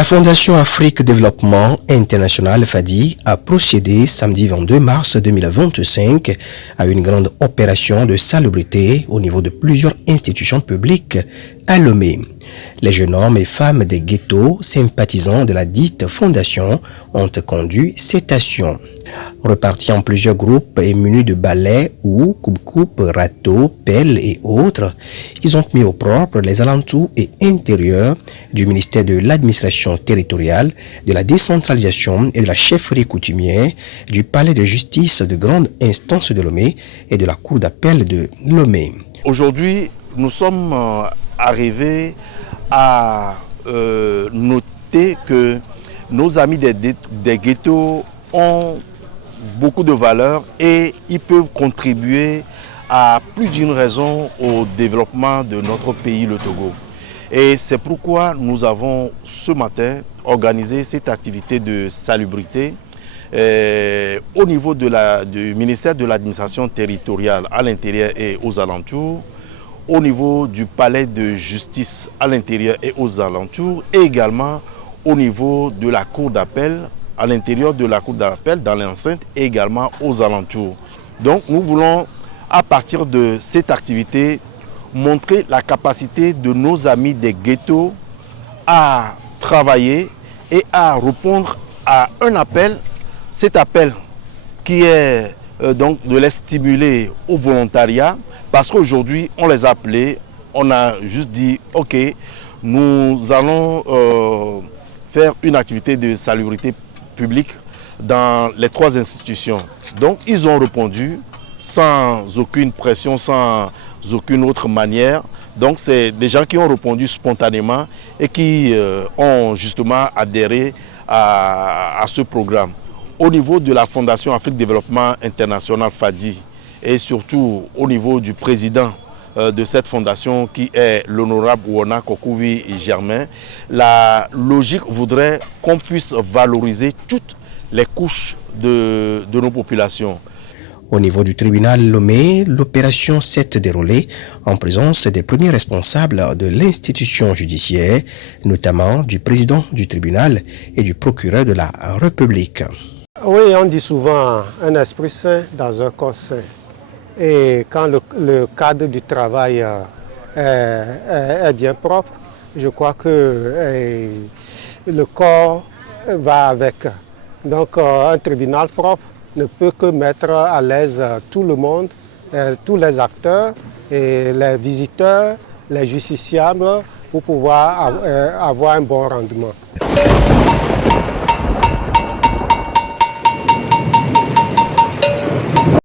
La Fondation Afrique Développement International FADI a procédé samedi 22 mars 2025 à une grande opération de salubrité au niveau de plusieurs institutions publiques à Lomé. Les jeunes hommes et femmes des ghettos sympathisants de la dite fondation ont conduit cette action. Repartis en plusieurs groupes et munis de balais ou coupe-coupe, râteaux, pelles et autres, ils ont mis au propre les alentours et intérieurs du ministère de l'administration territoriale, de la décentralisation et de la chefferie coutumière, du palais de justice de grande instance de Lomé et de la cour d'appel de Lomé. Aujourd'hui, nous sommes arrivés à noter que nos amis des ghettos ont beaucoup de valeur et ils peuvent contribuer à plus d'une raison au développement de notre pays, le Togo. Et c'est pourquoi nous avons ce matin organisé cette activité de salubrité au niveau du ministère de l'administration territoriale à l'intérieur et aux alentours, au niveau du palais de justice à l'intérieur et aux alentours, et également au niveau de la cour d'appel, à l'intérieur de la cour d'appel, dans l'enceinte et également aux alentours. Donc nous voulons, à partir de cette activité, montrer la capacité de nos amis des ghettos à travailler et à répondre à un appel, cet appel qui est donc de les stimuler au volontariat, parce qu'aujourd'hui on les a appelés, on a juste dit ok, nous allons faire une activité de salubrité publique dans les 3 institutions. Donc ils ont répondu sans aucune pression, sans aucune autre manière. Donc c'est des gens qui ont répondu spontanément et qui ont justement adhéré à ce programme. Au niveau de la Fondation Afrique Développement International FADI et surtout au niveau du président de cette fondation qui est l'honorable Wona Kokouvi Germain, la logique voudrait qu'on puisse valoriser toutes les couches de nos populations. Au niveau du tribunal Lomé, l'opération s'est déroulée en présence des premiers responsables de l'institution judiciaire, notamment du président du tribunal et du procureur de la République. Oui, on dit souvent un esprit sain dans un corps sain. Et quand le cadre du travail est bien propre, je crois que le corps va avec. Donc un tribunal propre ne peut que mettre à l'aise tout le monde, tous les acteurs, et les visiteurs, les justiciables, pour pouvoir avoir un bon rendement.